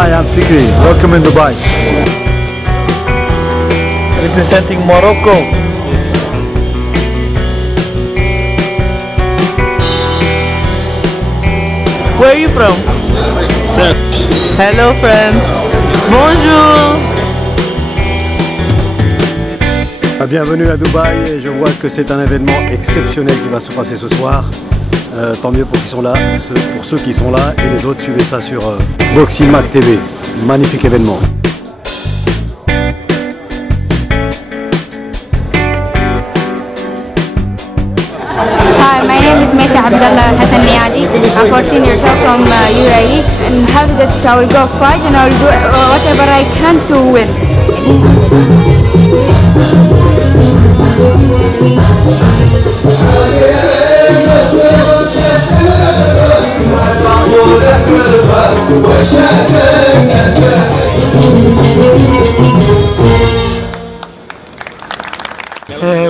Hi, I'm Fikri. Welcome in Dubai. Representing Morocco. Where are you from? Hello friends. Bonjour. Bienvenue à Dubaï et je vois que c'est un événement exceptionnel qui va se passer ce soir. Tant mieux pour ceux qui sont là et les autres suivez ça sur Boxing Mag TV. Magnifique événement. Hi, my name is Meta Abdullah Hassan Niadi. I'm 14 years old from UAE, and after that I will go fight and I will do whatever I can to win.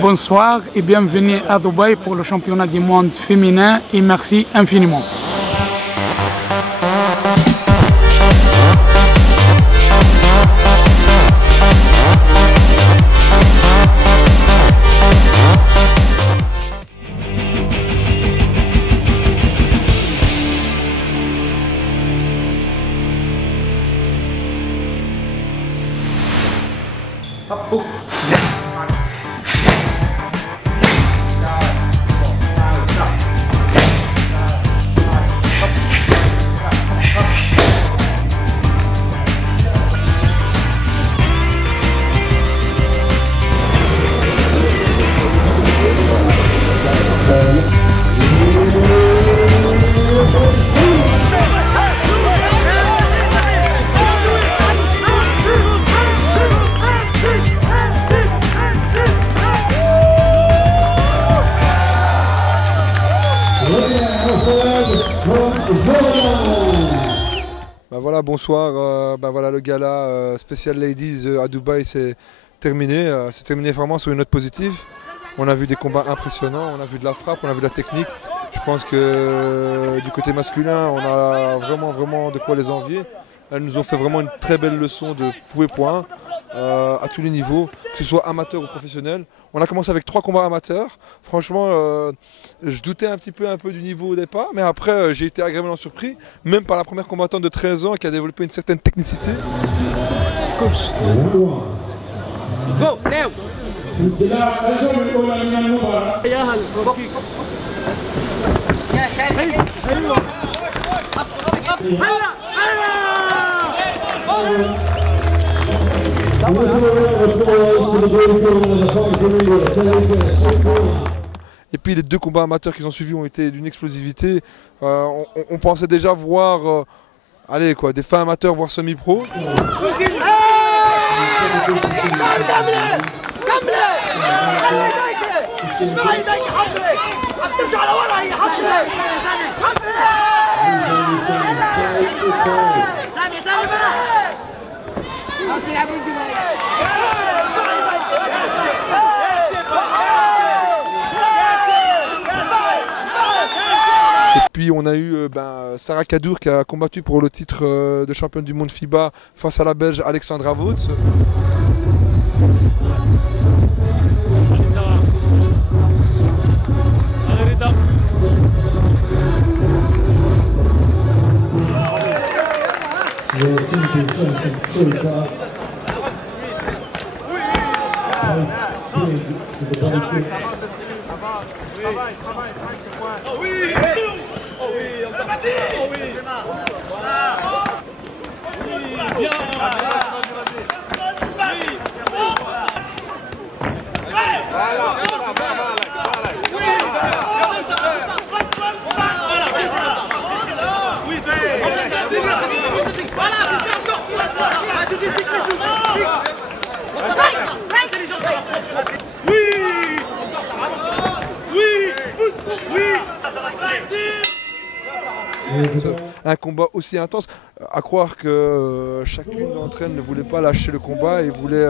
Bonsoir et bienvenue à Dubaï pour le championnat du monde féminin et merci infiniment. Voilà, bonsoir. Voilà, le gala Special Ladies à Dubaï c'est terminé. C'est terminé vraiment sur une note positive. On a vu des combats impressionnants, on a vu de la frappe, on a vu de la technique. Je pense que du côté masculin, on a vraiment de quoi les envier. Elles nous ont fait vraiment une très belle leçon de pour et point à tous les niveaux, que ce soit amateur ou professionnel. On a commencé avec 3 combats amateurs. Franchement, je doutais un peu du niveau au départ, mais après j'ai été agréablement surpris, même par la première combattante de 13 ans qui a développé une certaine technicité. Go, now. Et puis les 2 combats amateurs qui ont suivi ont été d'une explosivité. On pensait déjà voir allez, quoi, des fins amateurs, voire semi-pro. Et puis on a eu Sarah Kadour qui a combattu pour le titre de championne du monde FIBA face à la Belge Alexandra Vouts. Un combat aussi intense, à croire que chacune d'entre elles ne voulait pas lâcher le combat et voulait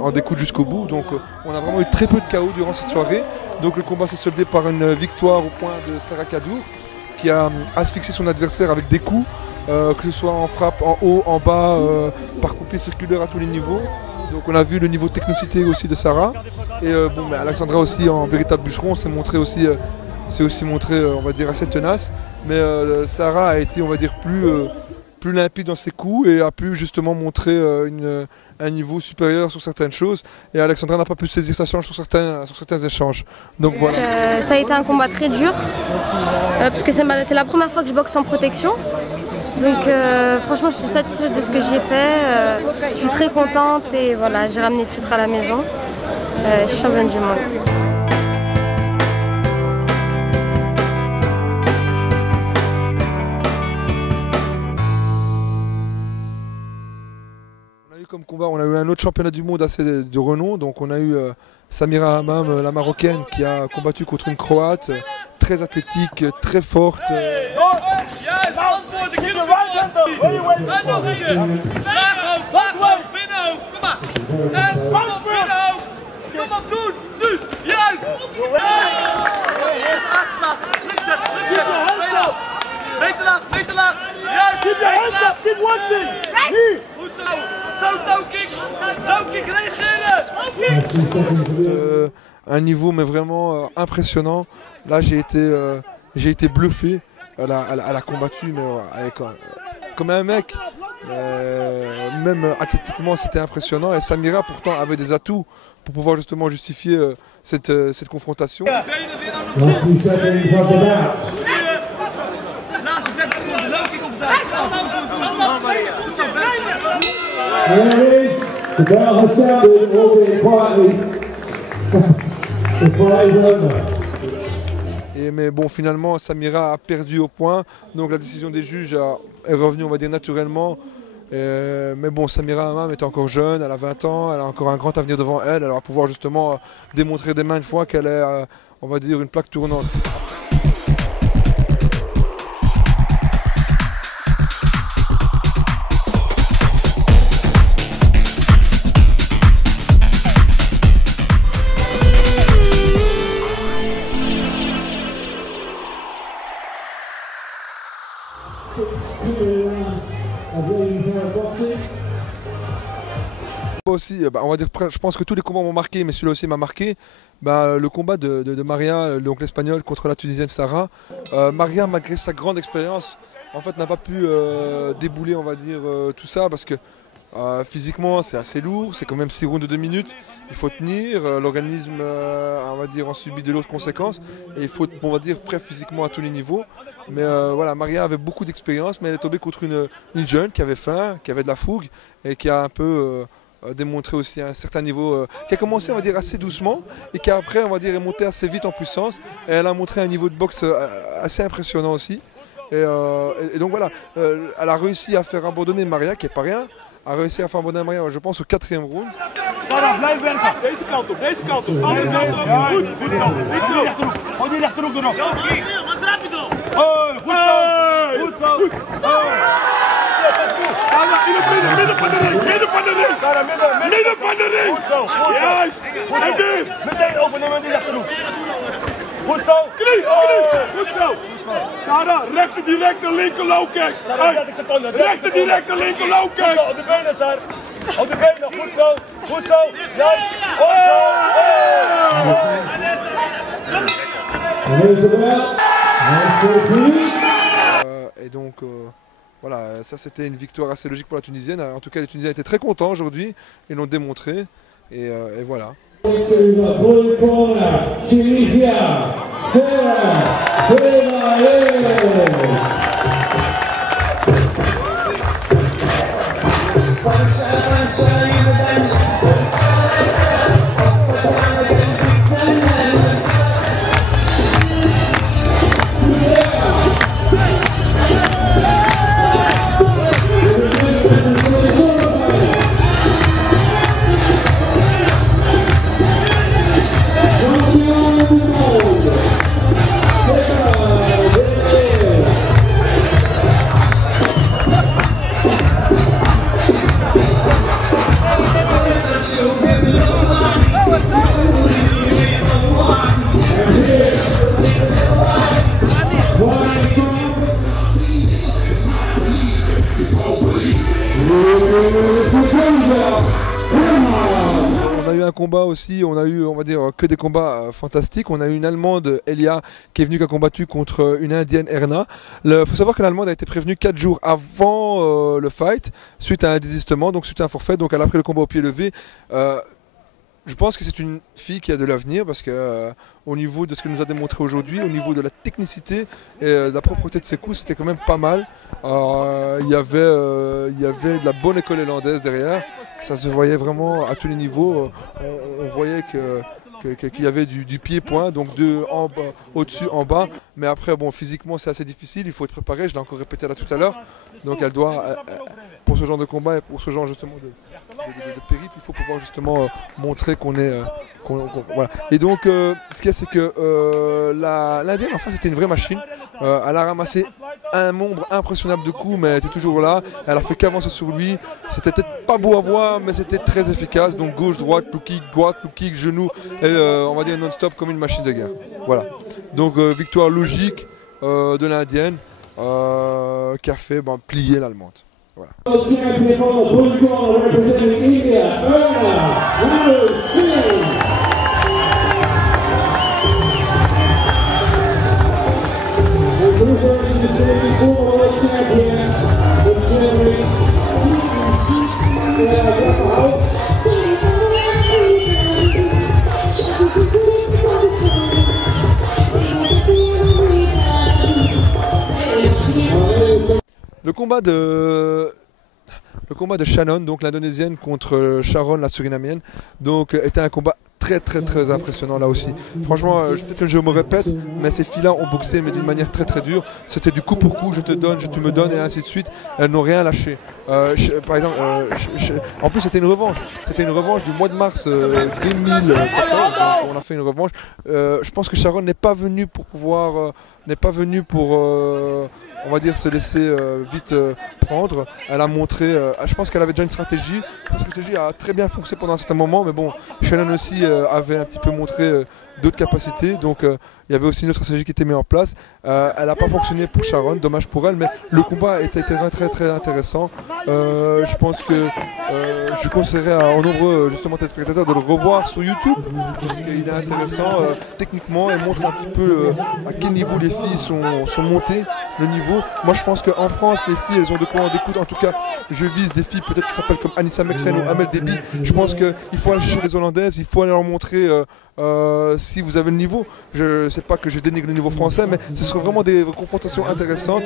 en découdre jusqu'au bout. Donc on a vraiment eu très peu de chaos durant cette soirée. Donc le combat s'est soldé par une victoire au point de Sarah Kadour qui a asphyxié son adversaire avec des coups que ce soit en frappe, en haut, en bas, par coupé circulaire à tous les niveaux. Donc on a vu le niveau de technicité aussi de Sarah. Et bon, mais Alexandra aussi, en véritable bûcheron, s'est aussi montré, on va dire, assez tenace. Mais Sarah a été, on va dire, plus limpide dans ses coups et a pu justement montrer un niveau supérieur sur certaines choses. Et Alexandra n'a pas pu saisir sa chance sur certains échanges. Donc voilà. Ça a été un combat très dur, parce que c'est la première fois que je boxe sans protection. Donc franchement, je suis satisfaite de ce que j'ai fait. Je suis très contente et voilà, j'ai ramené le titre à la maison. Je suis championne du monde. Comme combat, on a eu un autre championnat du monde assez de renom. Donc on a eu Samira Hammam, la Marocaine, qui a combattu contre une Croate, très athlétique, très forte. Un niveau mais vraiment impressionnant. Là j'ai été bluffé. Elle a combattu mais comme un mec. Même athlétiquement c'était impressionnant et Samira pourtant avait des atouts pour pouvoir justement justifier cette confrontation. Mais bon, finalement, Samira a perdu au point, donc la décision des juges est revenue, on va dire, naturellement. Mais bon, Samira Hammam est encore jeune, elle a 20 ans, elle a encore un grand avenir devant elle, elle va pouvoir justement démontrer des maintes fois qu'elle est, on va dire, une plaque tournante. Aussi, on va dire, je pense que tous les combats m'ont marqué, mais celui-là aussi m'a marqué. Le combat de Maria, donc l'Espagnole, contre la Tunisienne Sarah. Maria, malgré sa grande expérience, en fait, n'a pas pu débouler, on va dire, tout ça, parce que physiquement, c'est assez lourd, c'est quand même 6 rounds de 2 minutes. Il faut tenir, l'organisme, on va dire, en subit de lourdes conséquences, et il faut, on va dire, prêt physiquement à tous les niveaux. Mais voilà, Maria avait beaucoup d'expérience, mais elle est tombée contre une jeune qui avait faim, qui avait de la fougue, et qui a un peu démontré aussi un certain niveau, qui a commencé, on va dire, assez doucement, et qui après, on va dire, est montée assez vite en puissance, et elle a montré un niveau de boxe assez impressionnant aussi. Et donc voilà, elle a réussi à faire abandonner Maria, qui n'est pas rien, a réussi à faire abandonner Maria, je pense, au 4e round. Sarah, blijf werken. Deze kant op, deze kant op. Alle kanten op. Goed, goed zo. Hou die rechterhoek erop. Goed zo. In het midden, midden van de ring. Midden van de ring. Midden van de ring. Juist. En nu. Meteen overnemen die rechterhoek. Goed zo. Knie. Goed zo. Sarah, rechter directe linker low kick. Rechter directe linker low kick. Op de benen, Sarah. Op de benen, goed zo, goed zo, juist. Et donc, voilà, ça c'était une victoire assez logique pour la Tunisienne. En tout cas, les Tunisiens étaient très contents aujourd'hui, ils l'ont démontré, et voilà. On a eu un combat aussi, on a eu, on va dire, que des combats fantastiques. On a eu une Allemande, Elia, qui est venue, qui a combattu contre une Indienne, Erna. Il faut savoir que l'Allemande a été prévenue 4 jours avant le fight, suite à un désistement, donc suite à un forfait. Donc elle a pris le combat au pied levé. Je pense que c'est une fille qui a de l'avenir parce que au niveau de ce qu'elle nous a démontré aujourd'hui, au niveau de la technicité et de la propreté de ses coups, c'était quand même pas mal. Il y avait de la bonne école hollandaise derrière. Ça se voyait vraiment à tous les niveaux. On voyait qu'il y avait du pied-point, donc au-dessus, en bas. Mais après, bon, physiquement, c'est assez difficile. Il faut être préparé. Je l'ai encore répété là tout à l'heure. Donc elle doit, pour ce genre de combat et pour ce genre justement de périple, il faut pouvoir justement montrer qu'on est... voilà. Et donc, ce qu'il y a, c'est que l'Indienne, en face, c'était une vraie machine. Elle a ramassé un nombre impressionnable de coups, mais elle était toujours là. Elle a fait qu'avancer sur lui. C'était peut-être pas beau à voir, mais c'était très efficace. Donc gauche, droite, low kick, genou, et on va dire non-stop comme une machine de guerre. Voilà. Donc victoire logique de l'Indienne qui a fait plier l'Allemande. Voilà. Le combat de Shannon, donc l'indonésienne, contre Sharon, la surinamienne, donc était un combat très impressionnant là aussi. Franchement, peut-être que je me répète, mais ces filles-là ont boxé mais d'une manière très dure. C'était du coup pour coup, je te donne, tu me donnes et ainsi de suite. Elles n'ont rien lâché. Par exemple, en plus c'était une revanche. C'était une revanche du mois de mars 2014. Donc on a fait une revanche. Je pense que Sharon n'est pas venue pour pouvoir, on va dire, se laisser vite prendre. Elle a montré, je pense qu'elle avait déjà une stratégie. La stratégie a très bien fonctionné pendant un certain moment, mais bon, Shannon aussi avait un petit peu montré d'autres capacités, donc il y avait aussi une autre stratégie qui était mise en place. Elle n'a pas fonctionné pour Sharon, dommage pour elle, mais le combat a été très intéressant. Je pense que je conseillerais aux nombreux justement téléspectateurs de le revoir sur YouTube, parce qu'il est intéressant techniquement et montre un petit peu à quel niveau les filles sont montées, le niveau. Moi je pense qu'en France les filles elles ont de quoi en découdre. En tout cas je vise des filles peut-être qui s'appellent comme Anissa Meksen ou Amel Debi. Je pense qu'il faut aller chercher les Hollandaises, il faut aller leur montrer si vous avez le niveau. Je ne sais pas que je dénigre le niveau français, mais ce serait vraiment des confrontations intéressantes.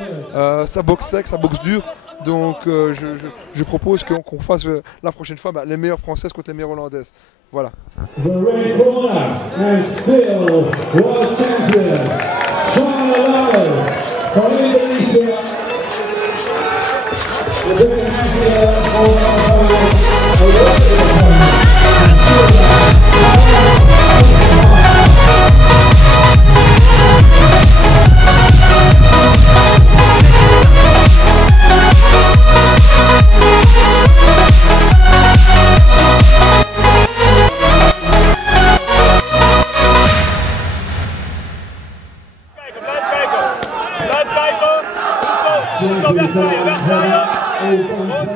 Ça boxe sec, ça boxe dur. Donc je propose qu'on fasse la prochaine fois les meilleures françaises contre les meilleures hollandaises. Voilà. The red corner and still world champion, Sharon Lawrence from Indonesia.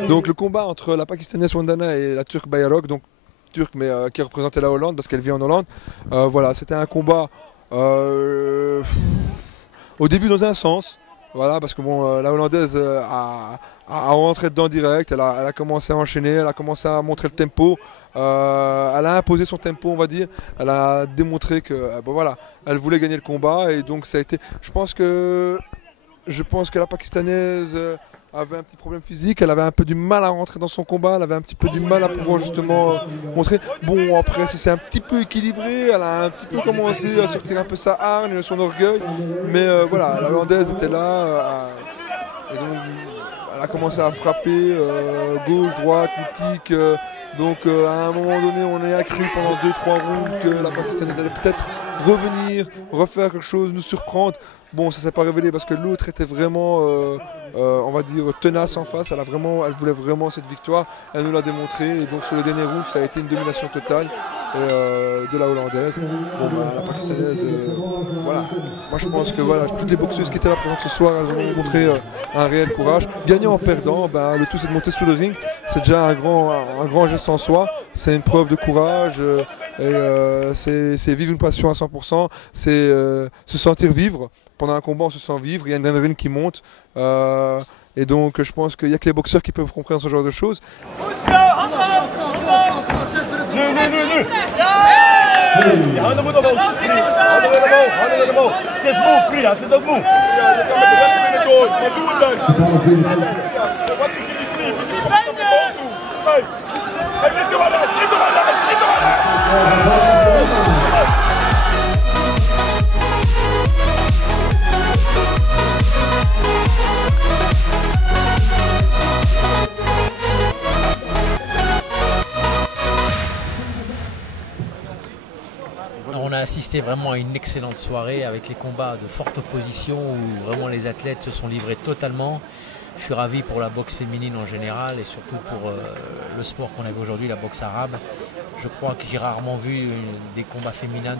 Donc le combat entre la Pakistanaise Wandana et la Turque Bayarok, donc turque mais qui représentait la Hollande parce qu'elle vit en Hollande. Voilà, c'était un combat au début dans un sens, voilà, parce que bon, la Hollandaise a rentré dedans direct, elle a commencé à enchaîner, elle a commencé à montrer le tempo, elle a imposé son tempo, on va dire, elle a démontré que bon, voilà, elle voulait gagner le combat et donc ça a été, je pense que la Pakistanaise avait un petit problème physique, elle avait un peu du mal à rentrer dans son combat, elle avait un petit peu du mal à pouvoir justement montrer. Bon, après c'est un petit peu équilibré, elle a un petit peu commencé à sortir un peu sa hargne, son orgueil, mais voilà, la Hollandaise était là, et donc elle a commencé à frapper gauche, droite, le kick. Donc à un moment donné, on a cru pendant 2-3 rounds que la Pakistanaise allait peut-être revenir, refaire quelque chose, nous surprendre. Bon, ça ne s'est pas révélé parce que l'autre était vraiment, on va dire, tenace en face. Elle voulait vraiment cette victoire. Elle nous l'a démontré. Et donc sur le dernier round, ça a été une domination totale de la Hollandaise. Bon, la Pakistanaise, voilà. Moi, je pense que voilà, toutes les boxeuses qui étaient là présentes ce soir, elles ont montré un réel courage. Gagner en perdant, le tout c'est de monter sous le ring. C'est déjà un grand geste en soi. C'est une preuve de courage. C'est vivre une passion à 100%, c'est se sentir vivre. Pendant un combat, on se sent vivre, il y a une adrénaline qui monte. Et donc, je pense qu'il n'y a que les boxeurs qui peuvent comprendre ce genre de choses. On a assisté vraiment à une excellente soirée avec les combats de forte opposition où vraiment les athlètes se sont livrés totalement. Je suis ravi pour la boxe féminine en général et surtout pour le sport qu'on avait aujourd'hui, la boxe arabe. Je crois que j'ai rarement vu des combats féminins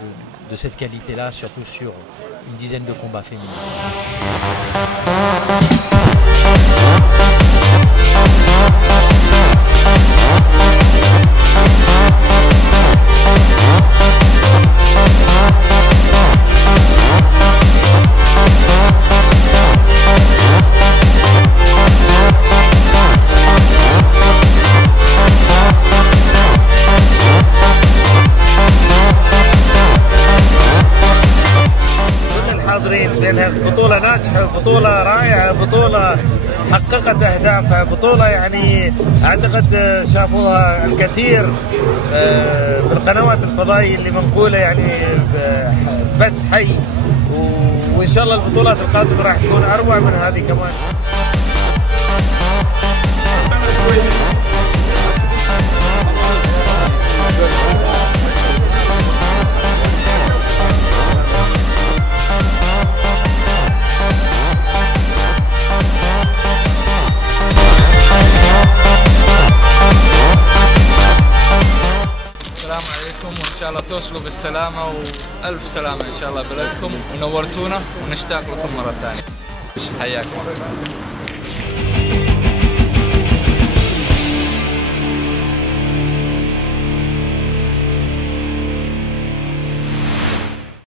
de cette qualité-là, surtout sur une dizaine de combats féminins. بأنها بطولة ناجحة وبطولة رائعة، بطولة حققت أهدافها، بطولة يعني أعتقد شافوها الكثير بالقنوات الفضائية اللي منقولة يعني بث حي، وإن شاء الله البطولات القادمة راح تكون أروع من هذه كمان. السلام عليكم وان شاء الله توصلوا بالسلامه والف سلامه ان شاء الله بلدكم ونورتونا ونشتاق لكم مره ثانيه. حياكم.